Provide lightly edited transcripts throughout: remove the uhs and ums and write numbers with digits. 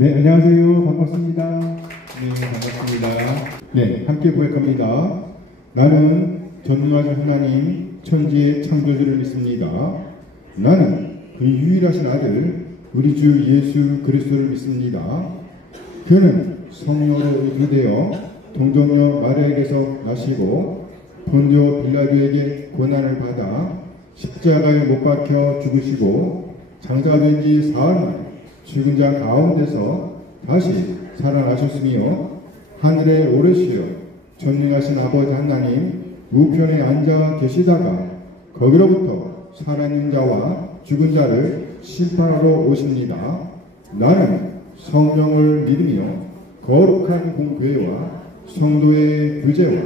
네, 안녕하세요. 반갑습니다. 네, 반갑습니다. 네, 함께 고백합니다. 나는 전능하신 하나님, 천지의 창조주를 믿습니다. 나는 그 유일하신 아들, 우리 주 예수 그리스도를 믿습니다. 그는 성령으로 잉태되어 동정녀 마리아에게서 나시고 본디오 빌라도에게 고난을 받아 십자가에 못 박혀 죽으시고 장사된 지 사흘 만에 죽은 자 가운데서 다시 살아나셨으며 하늘에 오르시어 전능하신 아버지 하나님 우편에 앉아 계시다가 거기로부터 살아있는 자와 죽은 자를 심판하러 오십니다. 나는 성령을 믿으며 거룩한 공교회와 성도의 구제와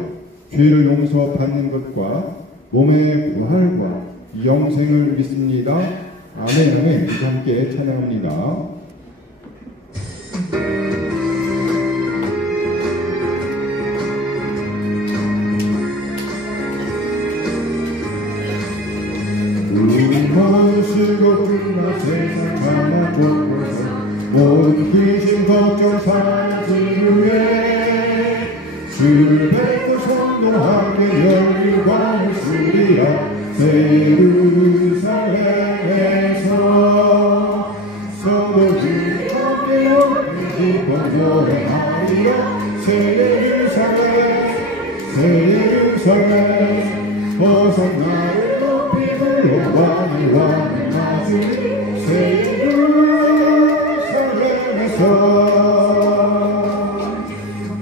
죄를 용서받는 것과 몸의 부활과 영생을 믿습니다. 아멘, 아멘. 함께 찬양합니다. 우리 모습으로 끝나 세상 하나 보고서 모든 귀신 걱정 사지루에 주를 뵙고 성도함께 열린 광을 쓰리라. 예루살렘에서 성도들이 함께 올리기 번호하리라. 새 예루살렘 호산나를 높이 불러 왕이 맞으리. 새 예루살렘에서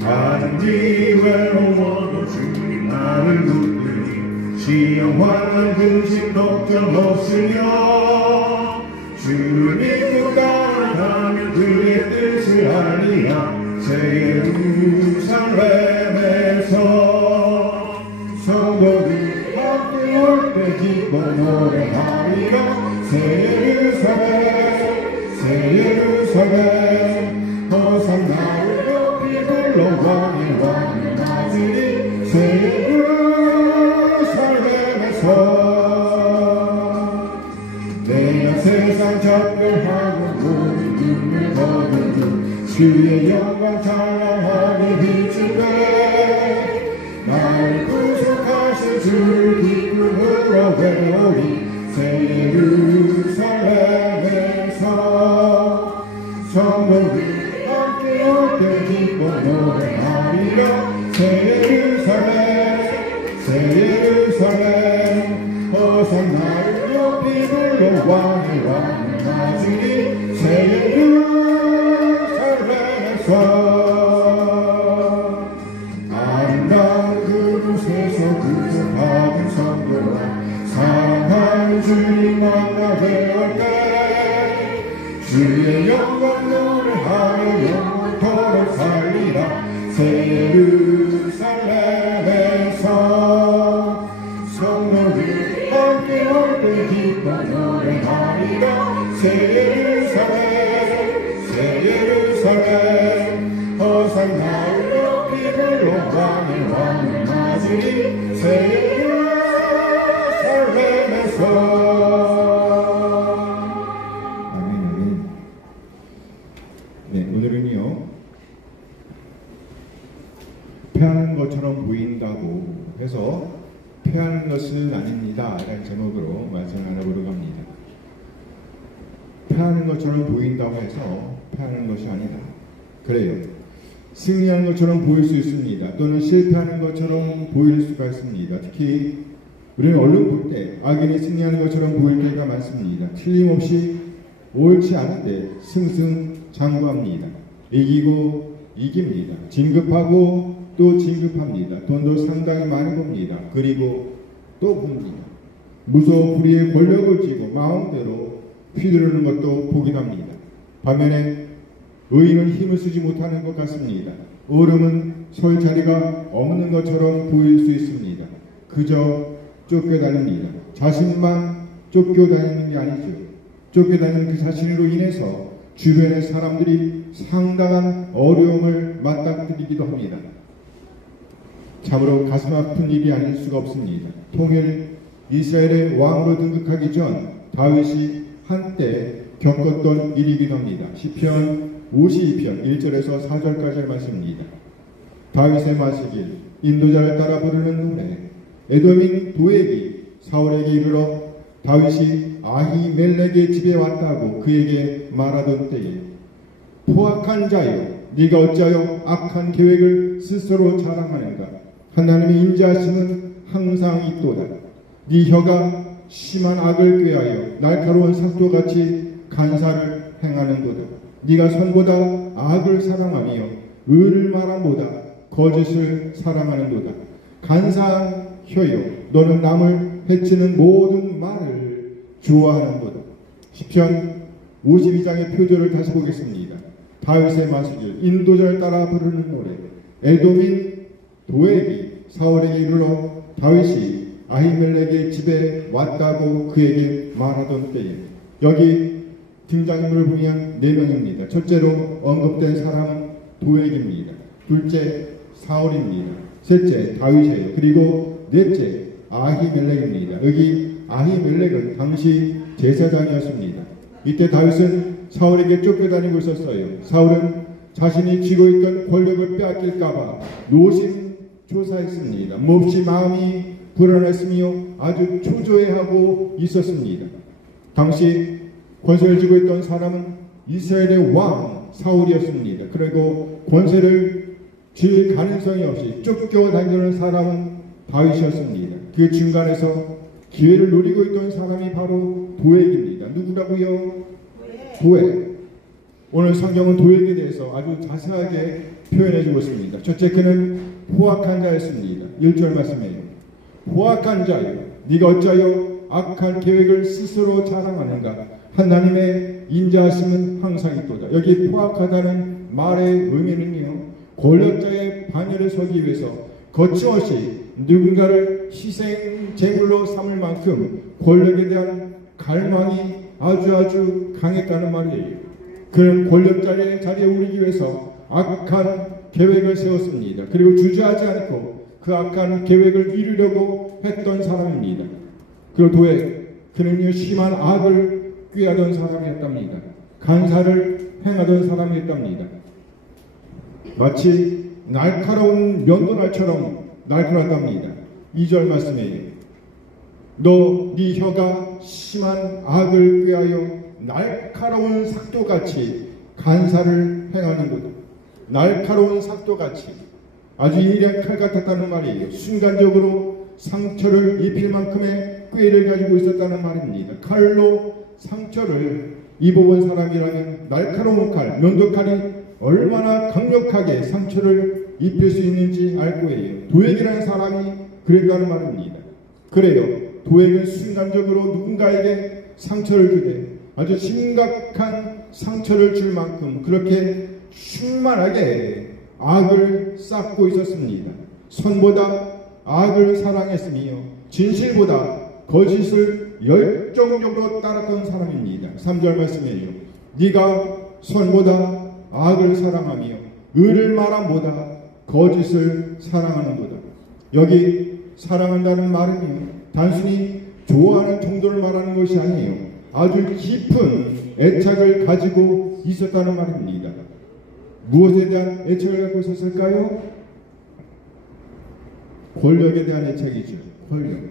하나님 외로워도 주님 나를 붙들리. 시험 환난 근심 걱정 없으며 주를 믿고 따라가면 그의 뜻을 알리라. 새 예루살렘에서 성도들이 함께 올 때 기뻐 노래하리라. 새 예루살렘 호산나를 높이 불러 왕의 왕을 맞으리. 새 예루살렘에서 내가 세상 작별하고 우리 눈물 거두고 주의 영광 찬양하게 비추되 나를 구속하신 주를 기쁨으로 외우리. 새 예루살렘에서 성도들이 함께 올 때 기뻐 노래하리라. 새 예루살렘 호산나를 높이 불러 왕의 왕을 맞으리. 새 예루살렘에서 아름다운 그곳에서 구속받은 성도와 사랑하는 주님 만나게 올 때 주의 영광 노래하며 영원토록 살리라. 새 예루살렘에서 성도들이 함께 올 때 기뻐 노래하리라. 새 예루살렘 호산나를 높이 불러 왕의 왕을 맞으리. 새 예루살렘에서 아멘, 아멘. 네, 오늘은요 패하는 것처럼 보인다고 해서 패하는 것은 아닙니다 라는 제목으로 말씀을 나눠보려고 합니다. 패하는 것처럼 보인다고 해서 패하는 것이 아니다. 그래요. 승리하는 것처럼 보일 수 있습니다. 또는 실패하는 것처럼 보일 수가 있습니다. 특히 우리는 얼른 볼 때 악인이 승리하는 것처럼 보일 때가 많습니다. 틀림없이 옳지 않을 때 승승장구합니다. 이기고 이깁니다. 진급하고 또 진급합니다. 돈도 상당히 많이 봅니다. 그리고 또 봅니다. 무서운 불의의 권력을 쥐고 마음대로 휘두르는 것도 보기도 합니다. 반면에 의인은 힘을 쓰지 못하는 것 같습니다. 오름은 설 자리가 없는 것처럼 보일 수 있습니다. 그저 쫓겨다닙니다. 자신만 쫓겨다니는 게 아니죠. 쫓겨다니는 그 자신으로 인해서 주변의 사람들이 상당한 어려움을 맞닥뜨리기도 합니다. 참으로 가슴 아픈 일이 아닐 수가 없습니다. 통일 이스라엘의 왕으로 등극하기 전 다윗이 한때 겪었던 일이기도 합니다. 시편 52편 1절에서 4절까지의 말씀입니다. 다윗의 마시길 인도자를 따라 부르는 노래. 에돔인 도액이 사울에게 이르러 다윗이 아히멜렉의 집에 왔다고 그에게 말하던 때에 포악한 자여 네가 어찌하여 악한 계획을 스스로 자랑하는가. 하나님의 인자하심은 항상 있도다. 네 혀가 심한 악을 꾀하여 날카로운 삭도같이 간사를 행하는도다. 네가 선보다 악을 사랑하며 의를 말함보다 거짓을 사랑하는도다. 간사한 혀여 너는 남을 해치는 모든 말을 좋아하는도다. 시편 52장의 표절을 다시 보겠습니다. 다윗의 마시길 인도자를 따라 부르는 노래. 에돔인 도액이 사울에게 이르러 다윗이 아히멜렉의 집에 왔다고 그에게 말하던 때에, 여기 등장인물을 보면 4명입니다. 첫째로 언급된 사람은 도액입니다. 둘째 사울입니다. 셋째 다윗이에요. 그리고 넷째 아히멜렉입니다. 여기 아히멜렉은 당시 제사장이었습니다. 이때 다윗은 사울에게 쫓겨다니고 있었어요. 사울은 자신이 쥐고 있던 권력을 빼앗길까봐 노심초사했습니다. 몹시 마음이 불안했으며 아주 초조해하고 있었습니다. 당시 권세를 쥐고 있던 사람은 이스라엘의 왕 사울이었습니다. 그리고 권세를 쥘 가능성이 없이 쫓겨다니는 사람은 다윗이었습니다. 그 중간에서 기회를 노리고 있던 사람이 바로 도액입니다. 누구라고요? 도액. 오늘 성경은 도액에 대해서 아주 자세하게 표현해주고 있습니다. 첫째, 그는 포악한 자였습니다. 1절 말씀이에요. 포악한 자여 네가 어찌하여 악한 계획을 스스로 자랑하는가. 하나님의 인자하심은 항상 있도다. 여기 포악하다는 말의 의미는요, 권력자의 반열에 서기 위해서 거침없이 누군가를 희생 제물로 삼을 만큼 권력에 대한 갈망이 아주 강했다는 말이에요. 그는 권력자의 자리에 오르기 위해서 악한 계획을 세웠습니다. 그리고 주저하지 않고 그 악한 계획을 이루려고 했던 사람입니다. 그리고 도액, 그는요 심한 악을 꾀하던 사람이었답니다. 간사를 행하던 사람이었답니다. 마치 날카로운 면도날처럼 날카롭답니다. 2절 말씀이에요. 네 혀가 심한 악을 꾀하여 날카로운 삭도같이 간사를 행하는구나. 날카로운 삭도같이 아주 예리한 칼 같았다는 말이에요. 순간적으로 상처를 입힐 만큼의 꾀를 가지고 있었다는 말입니다. 칼로 상처를 입어본 사람이라면 날카로운 칼, 면도칼이 얼마나 강력하게 상처를 입힐 수 있는지 알 거예요. 도액이라는 사람이 그랬다는 말입니다. 그래요. 도액은 순간적으로 누군가에게 상처를 주되 아주 심각한 상처를 줄 만큼 그렇게 충만하게 악을 쌓고 있었습니다. 선보다 악을 사랑했으며 진실보다 거짓을 열정적으로 따랐던 사람입니다. 3절 말씀이에요. 네가 선보다 악을 사랑하며 의를 말함보다 거짓을 사랑하는도다. 여기 사랑한다는 말은 단순히 좋아하는 정도를 말하는 것이 아니에요. 아주 깊은 애착을 가지고 있었다는 말입니다. 무엇에 대한 애착을 갖고 있었을까요? 권력에 대한 애착이죠. 권력.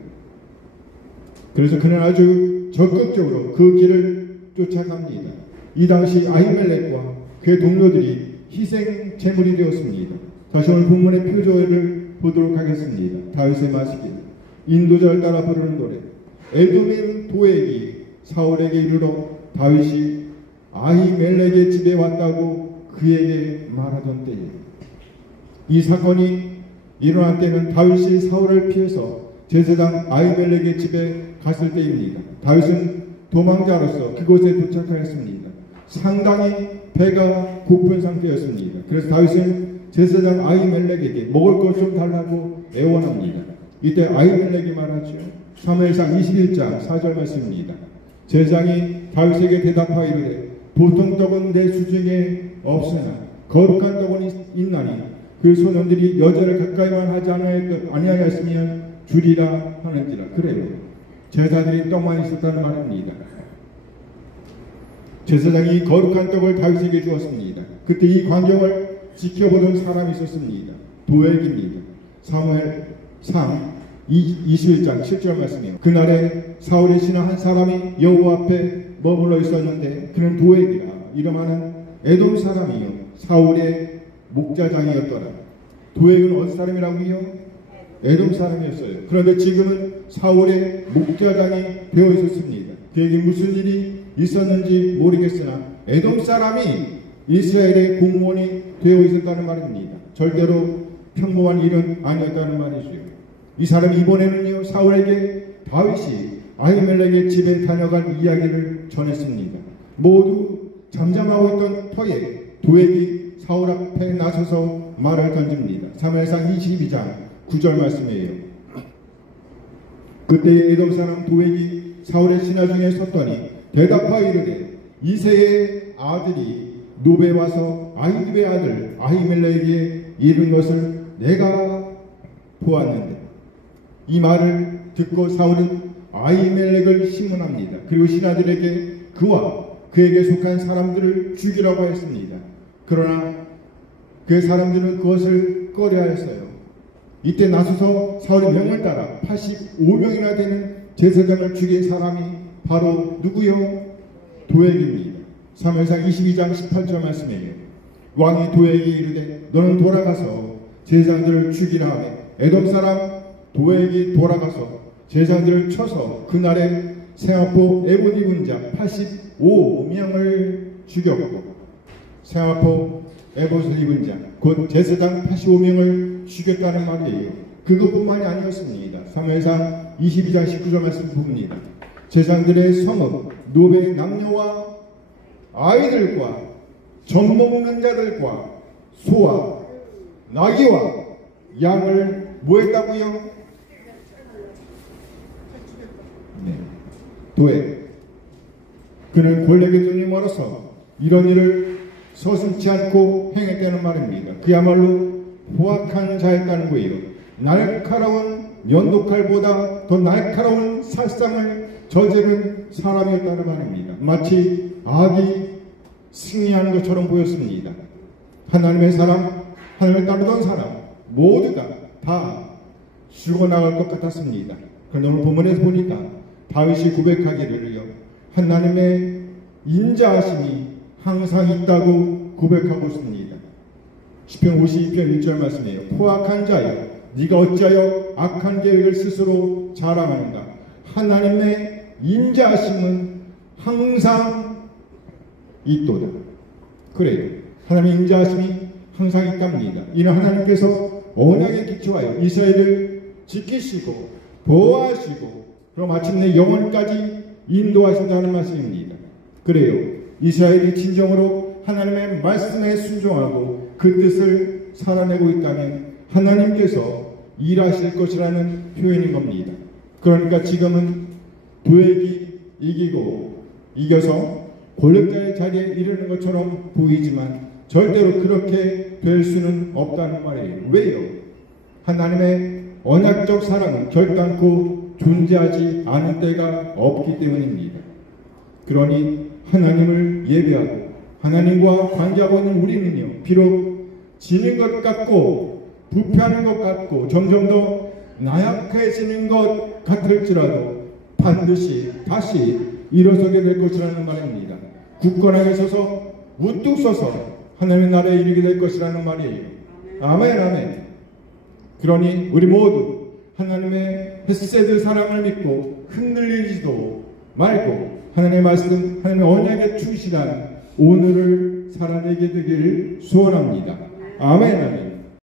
그래서 그는 아주 적극적으로 그 길을 쫓아갑니다. 이 당시 아히멜렉과 그의 동료들이 희생 제물이 되었습니다. 다시 오늘 본문의 표절을 보도록 하겠습니다. 다윗의 마시길 인도자를 따라 부르는 노래. 에돔인 도액이 사울에게 이르러 다윗이 아히멜렉의 집에 왔다고 그에게 말하던 때에, 이 사건이 일어난 때는 다윗이 사울을 피해서 제사장 아히멜렉의 집에 갔을 때입니다. 다윗은 도망자로서 그곳에 도착하였습니다. 상당히 배가 고픈 상태였습니다. 그래서 다윗은 제사장 아히멜렉에게 먹을 것 좀 달라고 애원합니다. 이때 아히멜렉이 말하죠. 사무엘상 21장 4절 말씀입니다. 제사장이 다윗에게 대답하여 이르되 보통 떡은 내 수중에 없으나 거룩한 떡은 있나니 그 소년들이 여자를 가까이만 하지 아니하였으면 주리라 하는지라. 그래요. 제사들이 떡만 있었다는 말입니다. 제사장이 거룩한 떡을 다윗에게 주었습니다. 그때 이 광경을 지켜보던 사람이 있었습니다. 도액입니다. 사무엘상 21장 7절 말씀이에요. 그날에 사울의 신하 한 사람이 여호와 앞에 머물러 있었는데 그는 도액이라 이름하는 에돔 사람이요 사울의 목자장이었더라. 도액은 어디 사람이라고요? 에돔 사람이었어요. 그런데 지금은 사울의 목자장이 되어 있었습니다. 그에게 무슨 일이 있었는지 모르겠으나 에돔 사람이 이스라엘의 공무원이 되어 있었다는 말입니다. 절대로 평범한 일은 아니었다는 말이죠. 이 사람이 이번에는요 사울에게 다윗이 아히멜렉의 집에 다녀간 이야기를 전했습니다. 모두 잠잠하고 있던 터에 도액이 사울 앞에 나서서 말을 던집니다. 사무엘상 22장 9절 말씀이에요. 그때 에돔 사람 도액이 사울의 신하 중에 섰더니 대답하여 이르되 이새의 아들이 노베 와서 아히두의 아들 아히멜렉에게 이른 것을 내가 보았는데 이 말을 듣고 사울은 아히멜렉을 심문합니다. 그리고 신하들에게 그와 그에게 속한 사람들을 죽이라고 했습니다. 그러나 그 사람들은 그것을 꺼려하였어요. 이때 나서서 사울의 명을 따라 85명이나 되는 제사장을 죽인 사람이 바로 누구요? 도액입니다. 사무엘상 22장 18절 말씀이에요. 왕이 도액이 이르되 너는 돌아가서 제사장들을 죽이라 하매 에돔 사람 도액이 돌아가서 제사장들을 쳐서 그날에 세마포 에봇 입은 자 85명을 죽였고 세마포 에봇을 입은 자 곧 제사장 85명을 죽였다는 말이에요. 그것뿐만이 아니었습니다. 사무엘상 22장 19절 말씀 봅니다. 제사장들의 성읍 노베의 남녀와 아이들과 젖먹는 자들과 소와 나귀와 양을 뭐 했다고요? 네. 도액. 그는 권력의 눈이 멀어서 이런 일을 서슴지 않고 행했다는 말입니다. 그야말로 포악한 자였다는 거예요. 날카로운 면도칼보다 더 날카로운 살상을 저지른 사람이었다는 말입니다. 마치 악이 승리하는 것처럼 보였습니다. 하나님의 사람, 하나님을 따르던 사람 모두가 다 죽어나갈 것 같았습니다. 그런데 오늘 본문에서 보니까 다윗이 고백하기를요 하나님의 인자하심이 항상 있다고 고백하고 있습니다. 시편 52편 1절 말씀이에요. 포악한 자여 네가 어찌하여 악한 계획을 스스로 자랑하는가. 하나님의 인자하심은 항상 있도다. 그래요. 하나님의 인자하심이 항상 있답니다. 이는 하나님께서 언약에 기초하여 이스라엘을 지키시고 보호하시고 그럼 마침내 영원까지 인도하신다는 말씀입니다. 그래요. 이스라엘이 진정으로 하나님의 말씀에 순종하고 그 뜻을 살아내고 있다면 하나님께서 일하실 것이라는 표현인 겁니다. 그러니까 지금은 도액이 이겨서 권력자의 자리에 이르는 것처럼 보이지만 절대로 그렇게 될 수는 없다는 말이에요. 왜요? 하나님의 언약적 사랑은 결단코 존재하지 않을 때가 없기 때문입니다. 그러니 하나님을 예배하고 하나님과 관계하고 있는 우리는요 비록 지는 것 같고 부패하는 것 같고 점점 더 나약해지는 것 같을지라도 반드시 다시 일어서게 될 것이라는 말입니다. 굳건하게 서서 우뚝 서서 하나님의 나라에 이르게 될 것이라는 말이에요. 아멘 아멘. 그러니 우리 모두 하나님의 헤세드 사랑을 믿고 흔들리지도 말고 하나님의 말씀, 하나님의 언약에 충실한 오늘을 살아내게 되기를 소원합니다. 아멘 아멘.